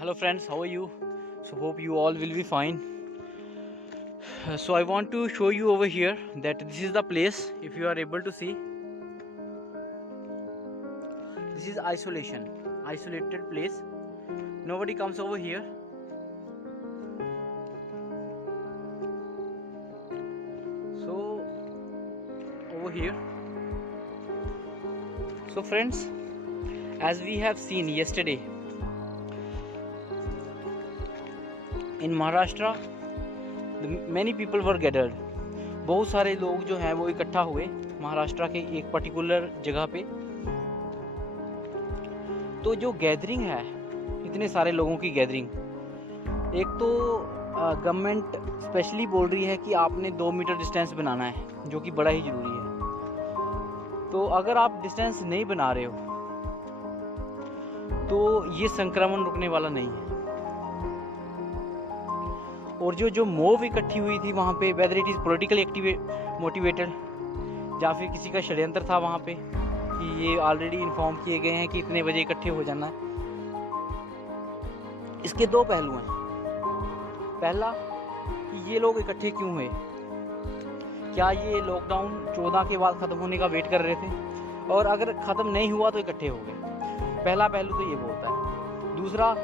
Hello friends, how are you? So hope you all will be fine. So I want to show you over here that this is the place. If you are able to see, this is isolated place. Nobody comes over here. So over here. So friends, as we have seen yesterday, in Maharashtra many people were gathered. बहुत सारे लोग जो हैं वो इकट्ठा हुए महाराष्ट्र के एक पर्टिकुलर जगह पे। तो जो गैदरिंग है, इतने सारे लोगों की गैदरिंग, एक तो गवर्नमेंट स्पेशली बोल रही है कि आपने 2 मीटर डिस्टेंस बनाना है, जो कि बड़ा ही ज़रूरी है। तो अगर आप डिस्टेंस नहीं बना रहे हो तो ये संक्रमण रुकने वाला नहीं है। और जो मोव इकट्ठी हुई थी वहाँ पे, whether it is politically motivated या फिर किसी का षड्यंत्र था वहाँ पे कि ये ऑलरेडी इन्फॉर्म किए गए हैं कि इतने बजे इकट्ठे हो जाना है। इसके 2 पहलू हैं। पहला कि ये लोग इकट्ठे क्यों हुए, क्या ये लॉकडाउन 14 के बाद ख़त्म होने का वेट कर रहे थे, और अगर ख़त्म नहीं हुआ तो इकट्ठे हो गए। पहला पहलू तो ये बोलता है। दूसरा,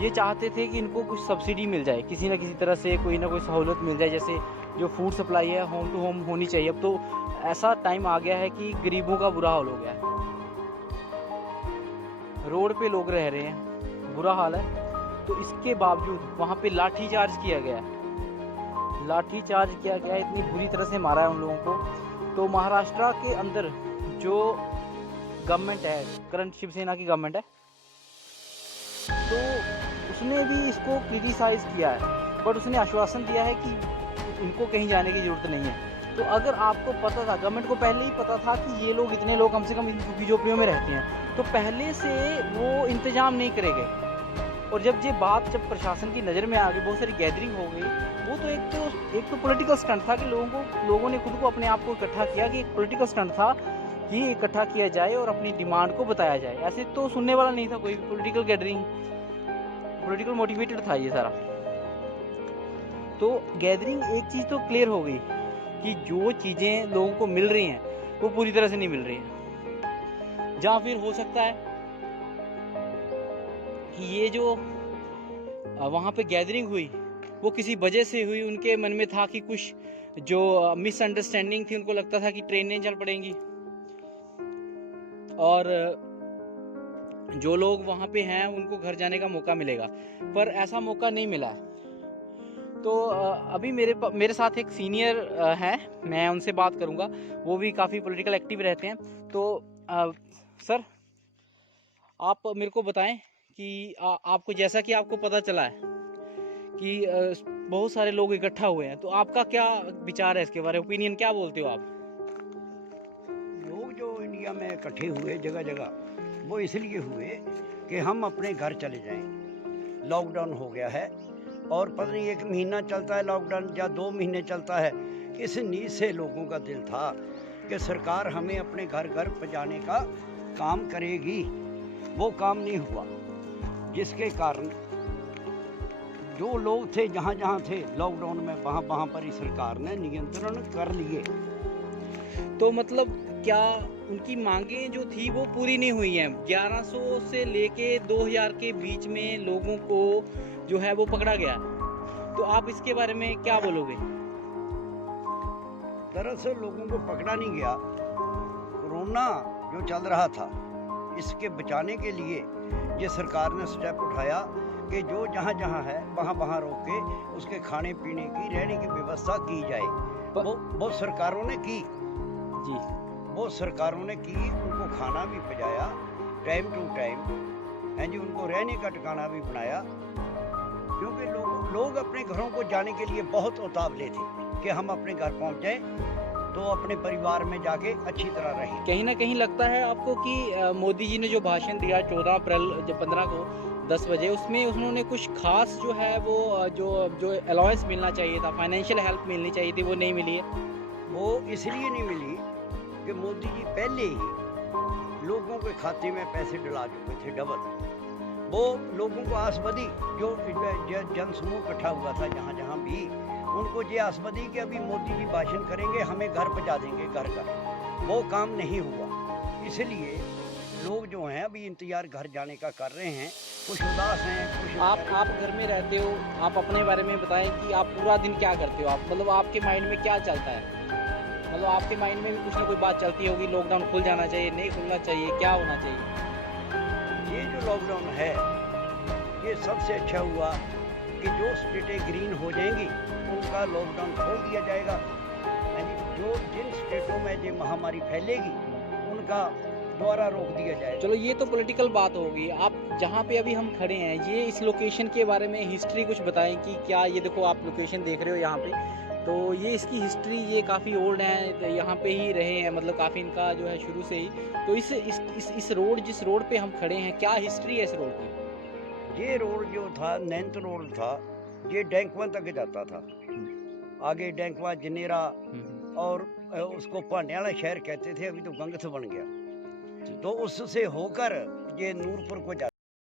ये चाहते थे कि इनको कुछ सब्सिडी मिल जाए, किसी न किसी तरह से कोई ना कोई सहूलत मिल जाए, जैसे जो फूड सप्लाई है होम टू होम होनी चाहिए। अब तो ऐसा टाइम आ गया है कि गरीबों का बुरा हाल हो गया है, रोड पे लोग रह रहे हैं, बुरा हाल है। तो इसके बावजूद वहाँ पे लाठी चार्ज किया गया, इतनी बुरी तरह से मारा है उन लोगों को। तो महाराष्ट्र के अंदर जो गवर्नमेंट है, करंट शिवसेना की गवर्नमेंट है, तो उसने भी इसको क्रिटिसाइज़ किया है, बट उसने आश्वासन दिया है कि इनको कहीं जाने की ज़रूरत नहीं है। तो अगर आपको पता था, गवर्नमेंट को पहले ही पता था कि ये लोग, इतने लोग कम से कम इन झुग्गी-झोपड़ियों में रहते हैं, तो पहले से वो इंतज़ाम नहीं करे गए। और जब ये बात जब प्रशासन की नज़र में आ गई, बहुत सारी गैदरिंग हो गई, वो तो एक तो पॉलिटिकल स्टंट था कि लोगों ने खुद को, अपने आप को इकट्ठा किया, कि एक पॉलिटिकल स्टंट था कि इकट्ठा किया जाए और अपनी डिमांड को बताया जाए। ऐसे तो सुनने वाला नहीं था कोई, पॉलिटिकल गैदरिंग, पॉलिटिकल मोटिवेटेड था ये सारा। तो गैदरिंग, एक चीज़ तो क्लियर हो गई कि जो चीज़ें लोगों को मिल रही हैं वो पूरी तरह से नहीं मिल रही हैं। या फिर हो सकता है कि ये जो वहाँ पे गैदरिंग हुई वो किसी वजह से हुई, उनके मन में था कि कुछ जो मिसअंडरस्टैंडिंग थी, उनको लगता था कि ट्रेनें चल पड़ेंगी, और जो लोग वहाँ पे हैं उनको घर जाने का मौका मिलेगा, पर ऐसा मौका नहीं मिला। तो अभी मेरे साथ एक सीनियर हैं, मैं उनसे बात करूँगा, वो भी काफ़ी पॉलिटिकल एक्टिव रहते हैं। तो सर, आप मेरे को बताएं कि आपको, जैसा कि आपको पता चला है कि बहुत सारे लोग इकट्ठा हुए हैं, तो आपका क्या विचार है इसके बारे में, ओपिनियन क्या बोलते हो आप? लोग जो इंडिया में इकट्ठे हुए जगह जगह, वो इसलिए हुए कि हम अपने घर चले जाएं। लॉकडाउन हो गया है और पता नहीं 1 महीना चलता है लॉकडाउन या 2 महीने चलता है। इस नीयत से लोगों का दिल था कि सरकार हमें अपने घर घर पहुंचाने का काम करेगी, वो काम नहीं हुआ, जिसके कारण जो लोग थे जहाँ जहाँ थे लॉकडाउन में, वहाँ पर ही सरकार ने नियंत्रण कर लिए। तो मतलब क्या उनकी मांगें जो थी वो पूरी नहीं हुई हैं? 1100 से लेके 2000 के बीच में लोगों को जो है वो पकड़ा गया, तो आप इसके बारे में क्या बोलोगे? दरअसल लोगों को पकड़ा नहीं गया, कोरोना जो चल रहा था इसके बचाने के लिए ये सरकार ने स्टेप उठाया कि जो जहाँ जहाँ है वहाँ रोक के उसके खाने पीने की, रहने की व्यवस्था की जाए। वो सरकारों ने की जी, वो सरकारों ने की, उनको खाना भी पहुँचाया टाइम टू टाइम, हैं जी, उनको रहने का ठिकाना भी बनाया, क्योंकि लोग अपने घरों को जाने के लिए बहुत उतावले थे कि हम अपने घर पहुँच जाएं तो अपने परिवार में जाके अच्छी तरह रहें। कहीं ना कहीं लगता है आपको कि मोदी जी ने जो भाषण दिया 14 अप्रैल 15 को 10 बजे, उसमें उन्होंने कुछ खास जो है वो जो अलाउंस मिलना चाहिए था, फाइनेंशियल हेल्प मिलनी चाहिए थी, वो नहीं मिली है? वो इसलिए नहीं मिली कि मोदी जी पहले ही लोगों के खाते में पैसे डला चुके थे डबल। वो लोगों को आसबदी जो जन समूह इकट्ठा हुआ था जहाँ जहाँ भी, उनको ये आसबदी कि अभी मोदी जी भाषण करेंगे, हमें घर पहुँचा देंगे घर घर। वो काम नहीं हुआ, इसलिए लोग जो हैं अभी इंतजार घर जाने का कर रहे हैं। कुछ उदास हैं, कुछ आप घर में रहते हो, आप अपने बारे में बताएं कि आप पूरा दिन क्या करते हो। आप मतलब आपके माइंड में क्या चलता है, मतलब आपके माइंड में भी कुछ ना कोई बात चलती होगी, लॉकडाउन खुल जाना चाहिए, नहीं खुलना चाहिए, क्या होना चाहिए। ये जो लॉकडाउन है, ये सबसे अच्छा हुआ कि जो स्टेटें ग्रीन हो जाएंगी उनका लॉकडाउन खोल दिया जाएगा। यानी जो जिन स्टेटों में ये महामारी फैलेगी उनका द्वारा रोक दिया जाएगा। चलो ये तो पॉलिटिकल बात होगी। आप जहाँ पे अभी हम खड़े हैं, ये इस लोकेशन के बारे में हिस्ट्री कुछ बताएं कि क्या, ये देखो आप लोकेशन देख रहे हो यहाँ पे, तो ये इसकी हिस्ट्री, ये काफ़ी ओल्ड है, यहाँ पे ही रहे हैं, मतलब काफ़ी इनका जो है शुरू से ही। तो इस रोड, जिस रोड पे हम खड़े हैं, क्या हिस्ट्री है इस रोड की। ये रोड जो था नैन्त रोड था, ये डैंकवा तक जाता था। आगे डैंकवा, जनेरा और उसको पांड्याला शहर कहते थे, अभी तो गंगथ बन गया। तो उससे होकर ये नूरपुर को जाता